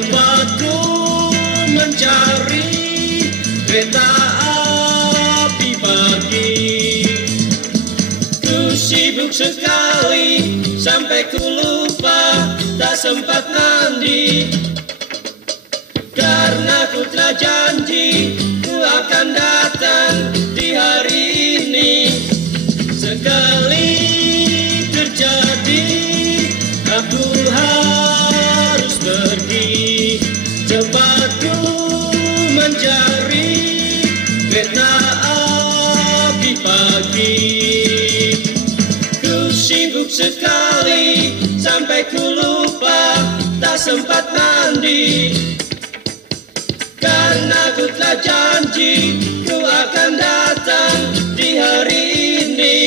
Cepat ku mencari kereta api pagi. Ku sibuk sekali sampai ku lupa, tak sempat mandi. Karena ku telah janji ku akan datang di hari ini. Sekali terjadi aku harus pergi. Cepat ku mencari kereta api pagi. Ku sibuk sekali sampai ku lupa, tak sempat mandi. Karena ku telah janji ku akan datang di hari ini.